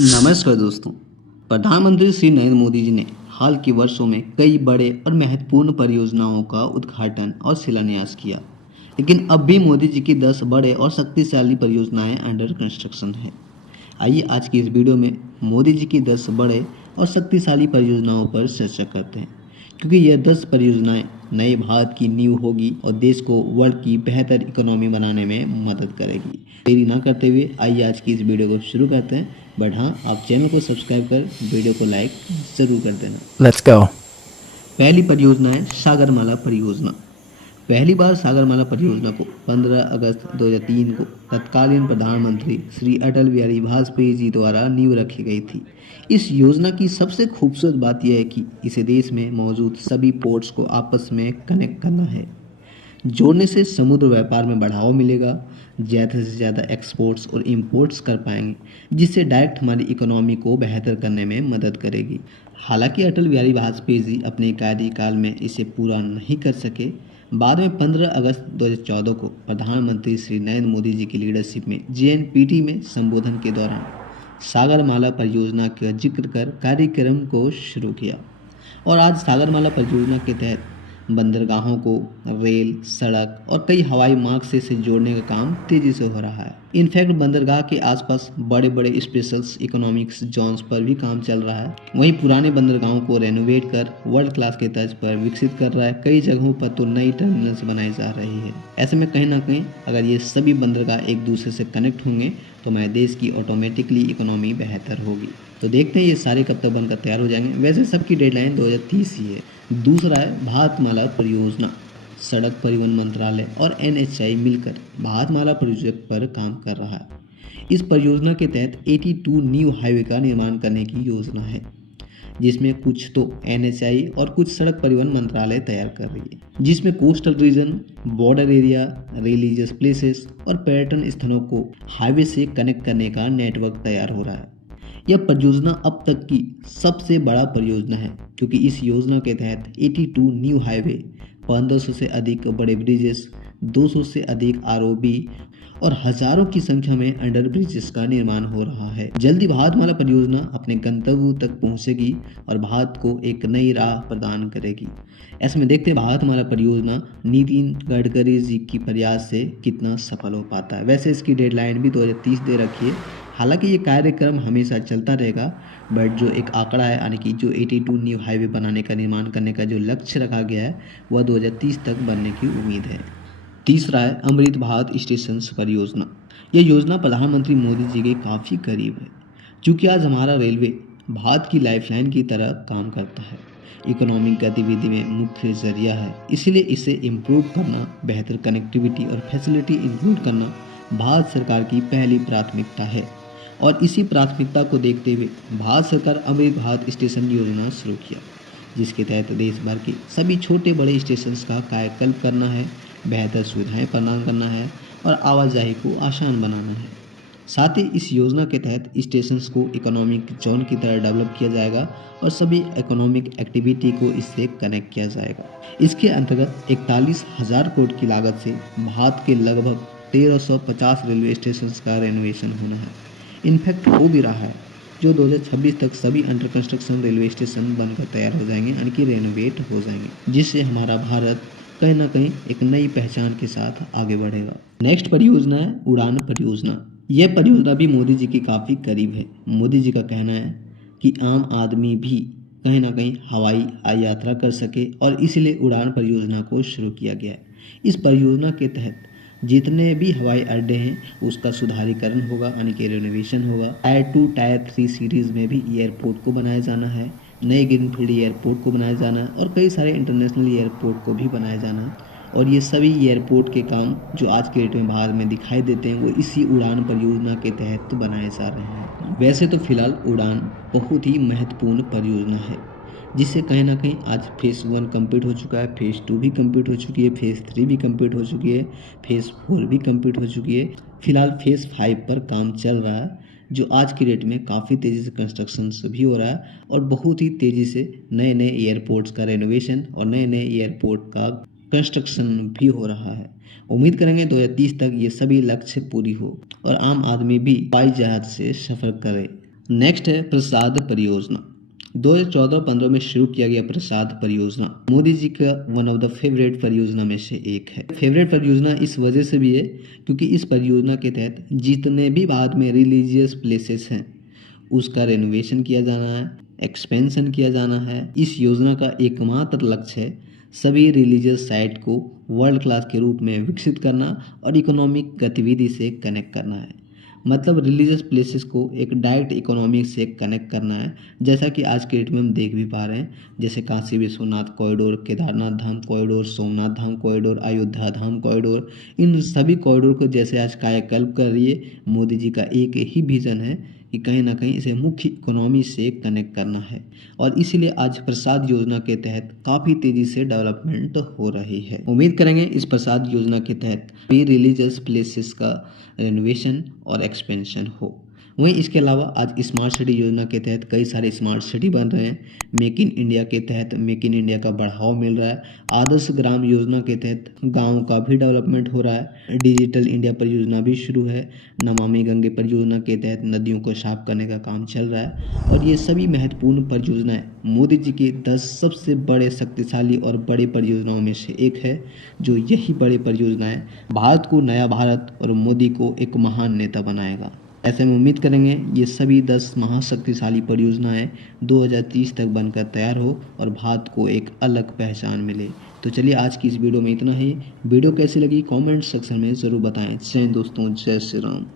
नमस्कार दोस्तों। प्रधानमंत्री श्री नरेंद्र मोदी जी ने हाल के वर्षों में कई बड़े और महत्वपूर्ण परियोजनाओं का उद्घाटन और शिलान्यास किया, लेकिन अब भी मोदी जी की 10 बड़े और शक्तिशाली परियोजनाएं अंडर कंस्ट्रक्शन है। आइए आज की इस वीडियो में मोदी जी की 10 बड़े और शक्तिशाली परियोजनाओं पर चर्चा करते हैं, क्योंकि यह 10 परियोजनाएं नए भारत की नींव होगी और देश को वर्ल्ड की बेहतर इकोनॉमी बनाने में मदद करेगी। देरी ना करते हुए आइए आज की इस वीडियो को शुरू करते हैं। बट हाँ, आप चैनल को सब्सक्राइब कर वीडियो को लाइक जरूर कर देना। Let's go. पहली परियोजना है सागरमाला परियोजना। पहली बार सागरमाला परियोजना को 15 अगस्त 2003 को तत्कालीन प्रधानमंत्री श्री अटल बिहारी वाजपेयी जी द्वारा नींव रखी गई थी। इस योजना की सबसे खूबसूरत बात यह है कि इसे देश में मौजूद सभी पोर्ट्स को आपस में कनेक्ट करना है। जोड़ने से समुद्र व्यापार में बढ़ावा मिलेगा, ज़्यादा से ज़्यादा एक्सपोर्ट्स और इंपोर्ट्स कर पाएंगे, जिससे डायरेक्ट हमारी इकोनॉमी को बेहतर करने में मदद करेगी। हालांकि अटल बिहारी वाजपेयी जी अपने कार्यकाल में इसे पूरा नहीं कर सके। बाद में 15 अगस्त 2014 को प्रधानमंत्री श्री नरेंद्र मोदी जी की लीडरशिप में JNPT में संबोधन के दौरान सागरमाला परियोजना का जिक्र कर कार्यक्रम को शुरू किया और आज सागरमाला परियोजना के तहत बंदरगाहों को रेल, सड़क और कई हवाई मार्ग से इसे जोड़ने का काम तेजी से हो रहा है। इनफैक्ट बंदरगाह के आसपास बड़े बड़े स्पेशल्स इकोनॉमिक्स जोन्स पर भी काम चल रहा है। वहीं पुराने बंदरगाहों को रेनोवेट कर वर्ल्ड क्लास के तर्ज पर विकसित कर रहा है। कई जगहों पर तो नई टर्मिनल्स बनाई जा रही है। ऐसे में कहीं ना कहीं अगर ये सभी बंदरगाह एक दूसरे से कनेक्ट होंगे तो हमारे देश की ऑटोमेटिकली इकोनॉमी बेहतर होगी। तो देखते हैं ये सारे कब तक बनकर तैयार हो जाएंगे। वैसे सबकी डेडलाइन 2030 ही है। दूसरा है भारतमाला परियोजना। सड़क परिवहन मंत्रालय और NHAI मिलकर भारतमाला प्रोजेक्ट पर काम कर रहा है। इस परियोजना के तहत 82 न्यू हाईवे का निर्माण करने की योजना है, जिसमें कुछ तो NHAI और कुछ सड़क परिवहन मंत्रालय तैयार कर रही है, जिसमें coastal region, border area, religious places और पर्यटन स्थलों को हाईवे से कनेक्ट करने का नेटवर्क तैयार हो रहा है। यह परियोजना अब तक की सबसे बड़ा परियोजना है, क्योंकि इस योजना के तहत 82 न्यू हाईवे, 1500 से अधिक बड़े ब्रिजेस, 200 से अधिक ROB और हजारों की संख्या में अंडर ब्रिजेस का निर्माण हो रहा है। जल्दी भारतमाला परियोजना अपने गंतव्य तक पहुंचेगी और भारत को एक नई राह प्रदान करेगी। ऐसे में देखते हैं भारतमाला परियोजना नितिन गडकरी जी की प्रयास से कितना सफल हो पाता है। वैसे इसकी डेडलाइन भी 2030 दे रखी है। हालांकि ये कार्यक्रम हमेशा चलता रहेगा, बट जो एक आंकड़ा है, यानी कि जो 82 न्यू हाईवे बनाने का निर्माण करने का जो लक्ष्य रखा गया है वह 2030 तक बनने की उम्मीद है। तीसरा है अमृत भारत स्टेशन परियोजना। यह योजना प्रधानमंत्री मोदी जी के काफ़ी करीब है, क्योंकि आज हमारा रेलवे भारत की लाइफलाइन की तरह काम करता है, इकोनॉमिक गतिविधि में मुख्य जरिया है। इसलिए इसे इम्प्रूव करना, बेहतर कनेक्टिविटी और फैसिलिटी इंक्लूड करना भारत सरकार की पहली प्राथमिकता है। और इसी प्राथमिकता को देखते हुए भारत सरकार अमृत भारत स्टेशन योजना शुरू किया, जिसके तहत देश भर के सभी छोटे बड़े स्टेशन का कायाकल्प करना है, बेहतर सुविधाएं प्रदान करना है और आवाजाही को आसान बनाना है। साथ ही इस योजना के तहत स्टेशंस को इकोनॉमिक जोन की तरह डेवलप किया जाएगा और सभी इकोनॉमिक एक्टिविटी को इससे कनेक्ट किया जाएगा। इसके अंतर्गत 41,000 करोड़ की लागत से भारत के लगभग 1350 रेलवे स्टेशंस का रेनोवेशन होना है। इनफैक्ट हो भी रहा है, जो 2026 तक सभी अंडर कंस्ट्रक्शन रेलवे स्टेशन बनकर तैयार हो जाएंगे, यानी कि रेनोवेट हो जाएंगे, जिससे हमारा भारत कहीं ना कहीं एक नई पहचान के साथ आगे बढ़ेगा। नेक्स्ट परियोजना है उड़ान परियोजना। यह परियोजना भी मोदी जी के काफ़ी करीब है। मोदी जी का कहना है कि आम आदमी भी कहीं ना कहीं हवाई यात्रा कर सके और इसलिए उड़ान परियोजना को शुरू किया गया है। इस परियोजना के तहत जितने भी हवाई अड्डे हैं उसका सुधारीकरण होगा, यानी कि रेनोवेशन होगा। टायर 2, टायर 3 सीरीज़ में भी एयरपोर्ट को बनाया जाना है, नए ग्रीनफील्ड एयरपोर्ट को बनाया जाना है और कई सारे इंटरनेशनल एयरपोर्ट को भी बनाया जाना है। और ये सभी एयरपोर्ट के काम जो आज के डेट में भारत में दिखाई देते हैं वो इसी उड़ान परियोजना के तहत बनाए जा रहे हैं। वैसे तो फिलहाल उड़ान बहुत ही महत्वपूर्ण परियोजना है, जिससे कहीं ना कहीं आज फेज़ 1 कंप्लीट हो चुका है, फेज़ 2 भी कंप्लीट हो चुकी है, फेज़ 3 भी कंप्लीट हो चुकी है, फेज़ 4 भी कंप्लीट हो चुकी है। फिलहाल फेज़ 5 पर काम चल रहा है, जो आज की डेट में काफ़ी तेज़ी से कंस्ट्रक्शन भी हो रहा है और बहुत ही तेज़ी से नए नए एयरपोर्ट्स का रेनोवेशन और नए नए एयरपोर्ट का कंस्ट्रक्शन भी हो रहा है। उम्मीद करेंगे 2030 तक ये सभी लक्ष्य पूरी हो और आम आदमी भी हवाई जहाज से सफ़र करे, नेक्स्ट है प्रसाद परियोजना। 2014-15 में शुरू किया गया प्रसाद परियोजना मोदी जी का वन ऑफ द फेवरेट परियोजना में से एक है। फेवरेट परियोजना इस वजह से भी है क्योंकि इस परियोजना के तहत जितने भी बाद में रिलीजियस प्लेसेस हैं उसका रेनोवेशन किया जाना है, एक्सपेंशन किया जाना है। इस योजना का एकमात्र लक्ष्य है सभी रिलीजियस साइट को वर्ल्ड क्लास के रूप में विकसित करना और इकोनॉमिक गतिविधि से कनेक्ट करना है। मतलब रिलीजियस प्लेसेस को एक डायरेक्ट इकोनॉमी से कनेक्ट करना है, जैसा कि आज के डेट में हम देख भी पा रहे हैं। जैसे काशी विश्वनाथ कॉरिडोर, केदारनाथ धाम कॉरिडोर, सोमनाथ धाम कॉरिडोर, अयोध्या धाम कॉरिडोर, इन सभी कॉरिडोर को जैसे आज कायाकल्प कर रही है मोदी जी का एक ही विज़न है कि कहीं ना कहीं इसे मुख्य इकोनॉमी से कनेक्ट करना है। और इसीलिए आज प्रसाद योजना के तहत काफ़ी तेज़ी से डेवलपमेंट हो रही है। उम्मीद करेंगे इस प्रसाद योजना के तहत भी रिलीजियस प्लेसेस का रेनोवेशन और एक्सपेंशन हो। वहीं इसके अलावा आज स्मार्ट सिटी योजना के तहत कई सारे स्मार्ट सिटी बन रहे हैं। मेक इन इंडिया के तहत मेक इन इंडिया का बढ़ावा मिल रहा है। आदर्श ग्राम योजना के तहत गाँव का भी डेवलपमेंट हो रहा है। डिजिटल इंडिया परियोजना भी शुरू है। नमामि गंगे परियोजना के तहत नदियों को साफ करने का काम चल रहा है। और ये सभी महत्वपूर्ण परियोजनाएं मोदी जी के 10 सबसे बड़े शक्तिशाली और बड़े परियोजनाओं में से एक है। जो यही बड़े परियोजनाएं भारत को नया भारत और मोदी को एक महान नेता बनाएगा। ऐसे में उम्मीद करेंगे ये सभी 10 महाशक्तिशाली परियोजनाएं 2030 तक बनकर तैयार हो और भारत को एक अलग पहचान मिले। तो चलिए आज की इस वीडियो में इतना ही। वीडियो कैसी लगी कमेंट सेक्शन में ज़रूर बताएं। जय हिंद दोस्तों, जय श्री राम।